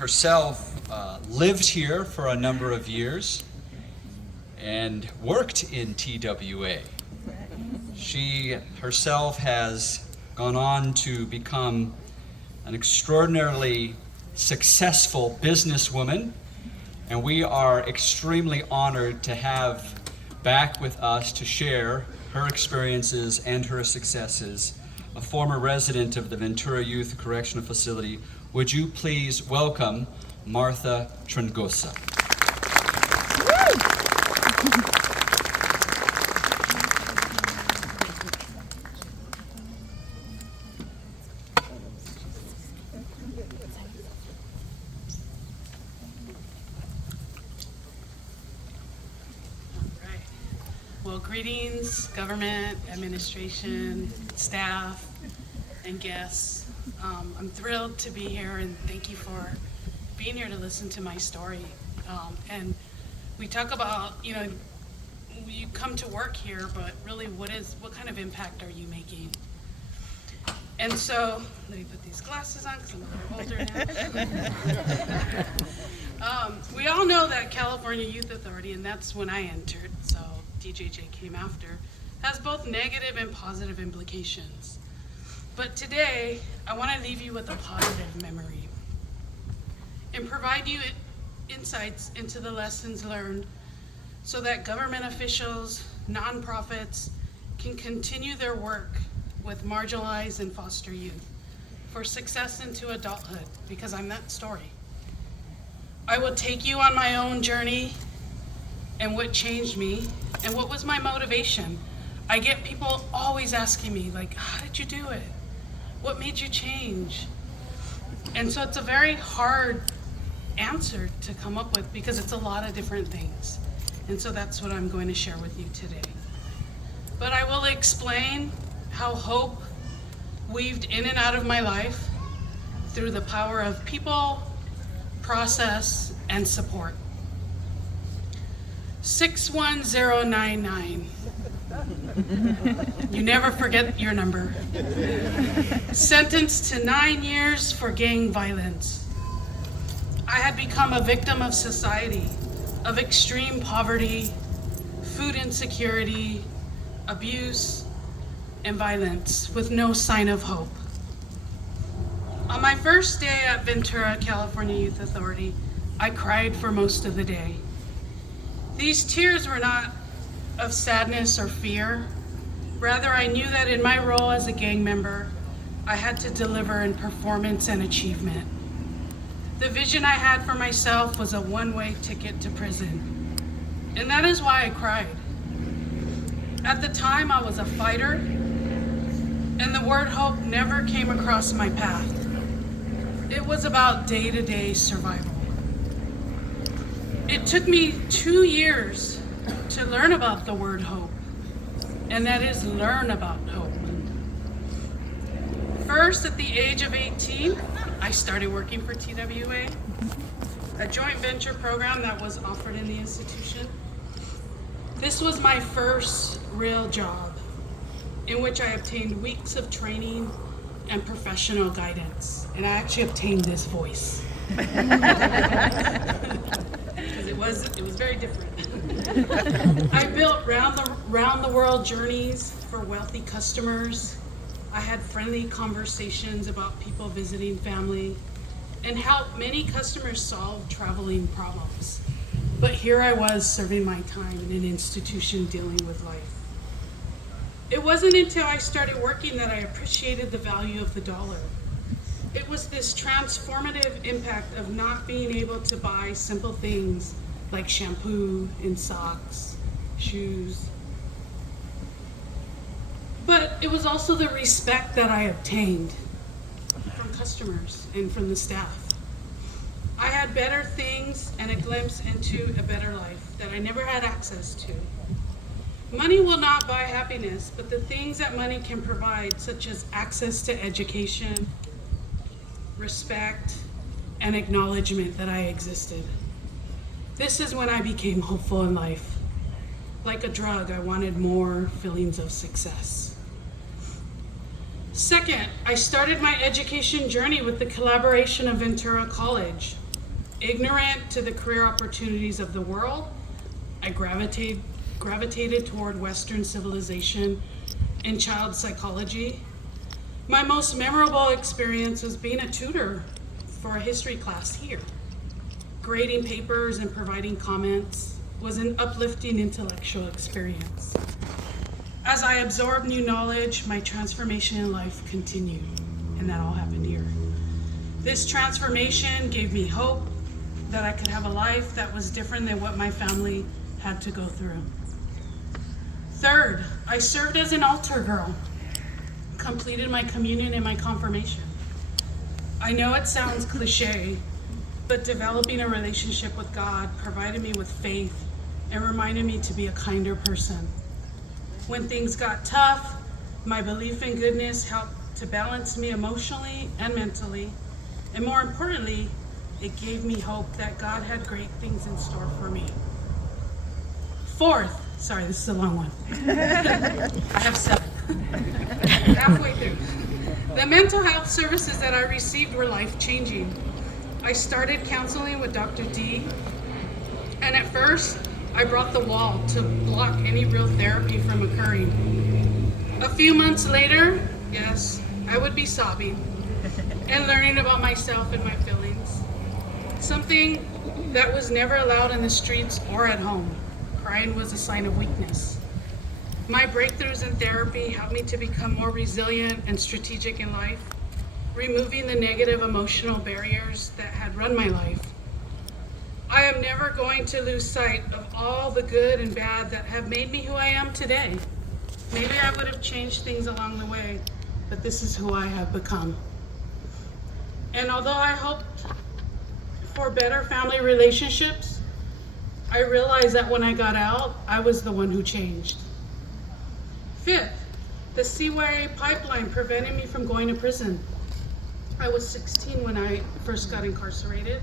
herself lived here for a number of years and worked in TWA. She herself has gone on to become an extraordinarily successful businesswoman, and we are extremely honored to have back with us to share her experiences and her successes a former resident of the Ventura Youth Correctional Facility. Would you please welcome Martha Trongosa. Well, greetings, government, administration, staff, and guests. I'm thrilled to be here, and thank you for being here to listen to my story. And we talk about, you come to work here, but really what kind of impact are you making? And so, let me put these glasses on because I'm a little older now. We all know that California Youth Authority, and that's when I entered, so DJJ came after, has both negative and positive implications. But today, I want to leave you with a positive memory and provide you insights into the lessons learned so that government officials, nonprofits can continue their work with marginalized and foster youth for success into adulthood, because I'm that story. I will take you on my own journey and what changed me and what was my motivation. I get people always asking me, like, how did you do it? What made you change? And so it's a very hard answer to come up with because it's a lot of different things. And so that's what I'm going to share with you today. But I will explain how hope weaved in and out of my life through the power of people, process, and support. 61099. You never forget your number. Sentenced to 9 years for gang violence. I had become a victim of society, of extreme poverty, food insecurity, abuse, and violence with no sign of hope. On my first day at Ventura, California Youth Authority, I cried for most of the day. These tears were not of sadness or fear. Rather, I knew that in my role as a gang member, I had to deliver in performance and achievement. The vision I had for myself was a one-way ticket to prison. And that is why I cried. At the time, I was a fighter, and the word hope never came across my path. It was about day-to-day survival. It took me 2 years to learn about the word hope, and that is learn about hope. First, at the age of 18, I started working for TWA, a joint venture program that was offered in the institution. This was my first real job, in which I obtained weeks of training and professional guidance, and I actually obtained this voice. Because it was very different. I built round the world journeys for wealthy customers. I had friendly conversations about people visiting family and helped many customers solve traveling problems. But here I was serving my time in an institution dealing with life. It wasn't until I started working that I appreciated the value of the dollar. It was this transformative impact of not being able to buy simple things like shampoo and socks, shoes. But it was also the respect that I obtained from customers and from the staff. I had better things and a glimpse into a better life that I never had access to. Money will not buy happiness, but the things that money can provide, such as access to education, respect, and acknowledgement that I existed. This is when I became hopeful in life. Like a drug, I wanted more feelings of success. Second, I started my education journey with the collaboration of Ventura College. Ignorant to the career opportunities of the world, I gravitated toward Western civilization and child psychology. My most memorable experience was being a tutor for a history class here. Grading papers and providing comments was an uplifting intellectual experience. As I absorbed new knowledge, my transformation in life continued, and that all happened here. This transformation gave me hope that I could have a life that was different than what my family had to go through. Third, I served as an altar girl, completed my communion and my confirmation. I know it sounds cliche, but developing a relationship with God provided me with faith and reminded me to be a kinder person. When things got tough, my belief in goodness helped to balance me emotionally and mentally, and more importantly, it gave me hope that God had great things in store for me. Fourth, sorry, this is a long one. I have 7. Halfway through. The mental health services that I received were life-changing. I started counseling with Dr. D, and at first, I brought the wall to block any real therapy from occurring. A few months later, yes, I would be sobbing and learning about myself and my feelings. Something that was never allowed in the streets or at home. Crying was a sign of weakness. My breakthroughs in therapy helped me to become more resilient and strategic in life, removing the negative emotional barriers that had run my life. I am never going to lose sight of all the good and bad that have made me who I am today. Maybe I would have changed things along the way, but this is who I have become. And although I hoped for better family relationships, I realized that when I got out, I was the one who changed. Fifth, the Seaway pipeline prevented me from going to prison. I was 16 when I first got incarcerated,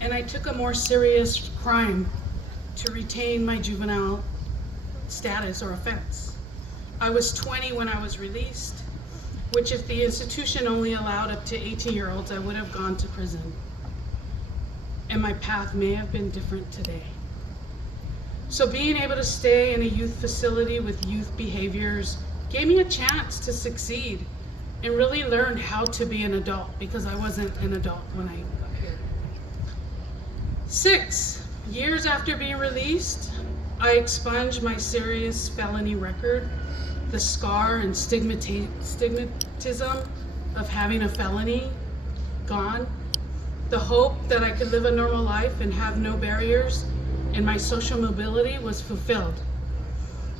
and I took a more serious crime to retain my juvenile status or offense. I was 20 when I was released, which if the institution only allowed up to 18-year-olds, I would have gone to prison. And my path may have been different today. So being able to stay in a youth facility with youth behaviors gave me a chance to succeed and really learn how to be an adult, because I wasn't an adult when I got here. 6 years after being released, I expunged my serious felony record, the scar and stigmatism of having a felony gone, the hope that I could live a normal life and have no barriers, and my social mobility was fulfilled.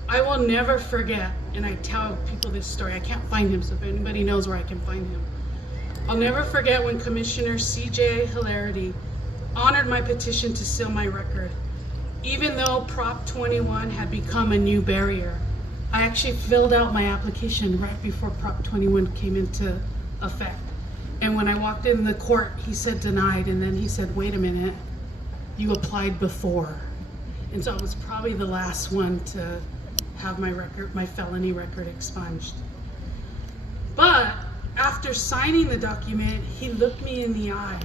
I will never forget, and I tell people this story, I can't find him, so if anybody knows where I can find him. I'll never forget when Commissioner C.J. Hilarity honored my petition to seal my record. Even though Prop 21 had become a new barrier, I actually filled out my application right before Prop 21 came into effect. And when I walked in the court, he said denied, and then he said, wait a minute, you applied before. And so I was probably the last one to have my felony record expunged. But after signing the document, he looked me in the eye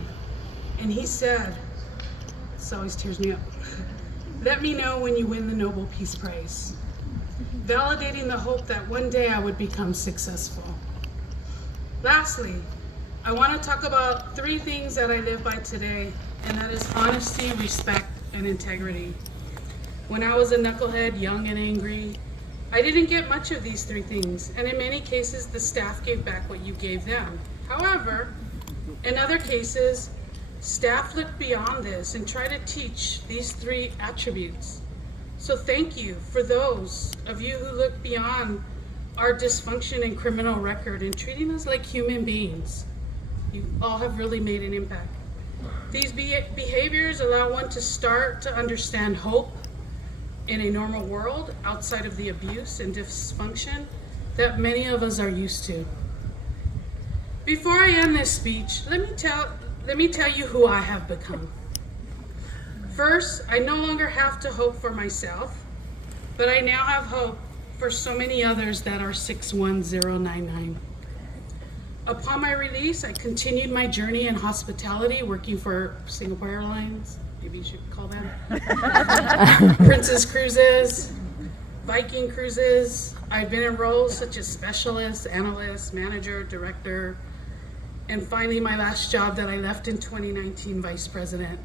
and he said, this always tears me up, let me know when you win the Nobel Peace Prize, validating the hope that one day I would become successful. Lastly, I want to talk about 3 things that I live by today, and that is honesty, respect, and integrity. When I was a knucklehead, young and angry, I didn't get much of these 3 things, and in many cases, the staff gave back what you gave them. However, in other cases, staff looked beyond this and tried to teach these 3 attributes. So thank you for those of you who look beyond our dysfunction and criminal record and treating us like human beings. You all have really made an impact. These behaviors allow one to start to understand hope in a normal world outside of the abuse and dysfunction that many of us are used to. Before I end this speech, let me tell you who I have become. First, I no longer have to hope for myself, but I now have hope for so many others that are 61099. Upon my release, I continued my journey in hospitality, working for Singapore Airlines, maybe you should call them, Princess Cruises, Viking Cruises. I've been in roles such as specialist, analyst, manager, director, and finally my last job that I left in 2019, vice president.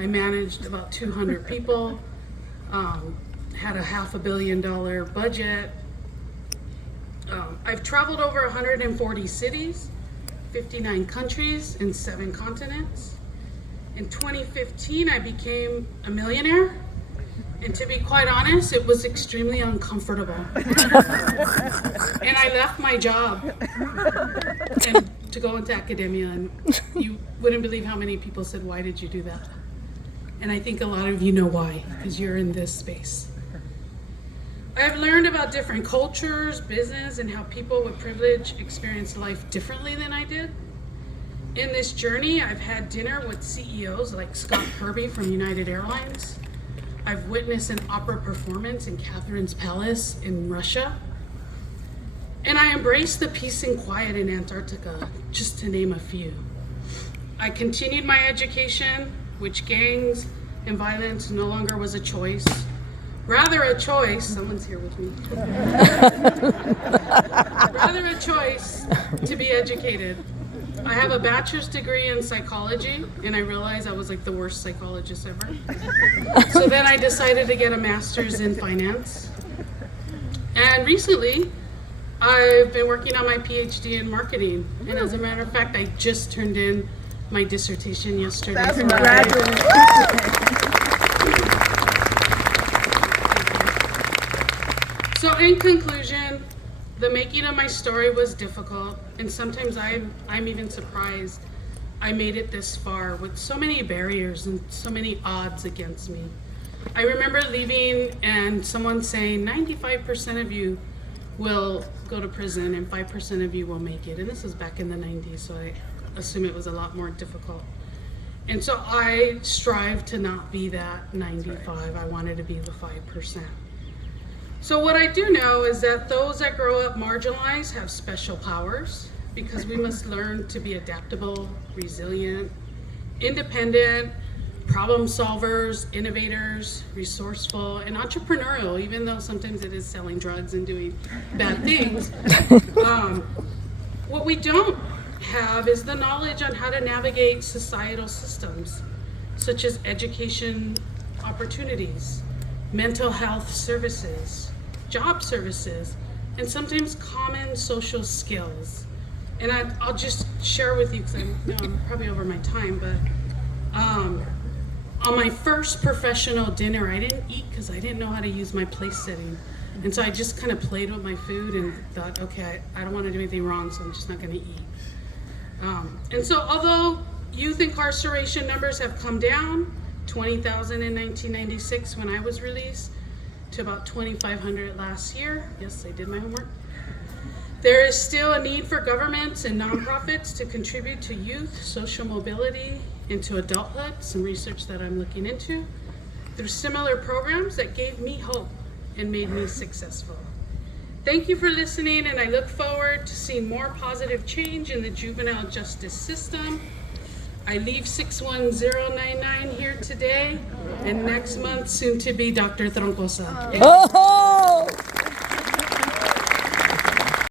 I managed about 200 people, had a $500 million budget. I've traveled over 140 cities, 59 countries, and 7 continents. In 2015, I became a millionaire. And to be quite honest, it was extremely uncomfortable. And I left my job and to go into academia, and you wouldn't believe how many people said, "Why did you do that?" And I think a lot of you know why, because you're in this space. I've learned about different cultures, business, and how people with privilege experience life differently than I did. In this journey, I've had dinner with CEOs like Scott Kirby from United Airlines. I've witnessed an opera performance in Catherine's Palace in Russia. And I embraced the peace and quiet in Antarctica, just to name a few. I continued my education, which gangs and violence no longer was a choice. Rather a choice, someone's here with me. Rather a choice to be educated. I have a bachelor's degree in psychology, and I realized I was like the worst psychologist ever. So then I decided to get a master's in finance. And recently, I've been working on my PhD in marketing. And as a matter of fact, I just turned in my dissertation yesterday. So in conclusion, the making of my story was difficult, and sometimes I'm even surprised I made it this far with so many barriers and so many odds against me. I remember leaving and someone saying 95% of you will go to prison and 5% of you will make it. And this was back in the 90s, so I assume it was a lot more difficult. And so I strive to not be that 95. I wanted to be the 5%. So what I do know is that those that grow up marginalized have special powers, because we must learn to be adaptable, resilient, independent, problem solvers, innovators, resourceful, and entrepreneurial, even though sometimes it is selling drugs and doing bad things. What we don't have is the knowledge on how to navigate societal systems, such as education opportunities, mental health services, job services, and sometimes common social skills. And I'll just share with you, because I'm probably over my time, but on my first professional dinner, I didn't eat because I didn't know how to use my place setting. And so I just kind of played with my food and thought, okay, I don't want to do anything wrong, so I'm just not going to eat. And so although youth incarceration numbers have come down, 20,000 in 1996 when I was released, to about 2,500 last year. Yes, I did my homework. There is still a need for governments and nonprofits to contribute to youth, social mobility, into adulthood, some research that I'm looking into, through similar programs that gave me hope and made me successful. Thank you for listening, and I look forward to seeing more positive change in the juvenile justice system. I leave 61099 here today, and next month, soon to be Dr. Troncosa. Oh!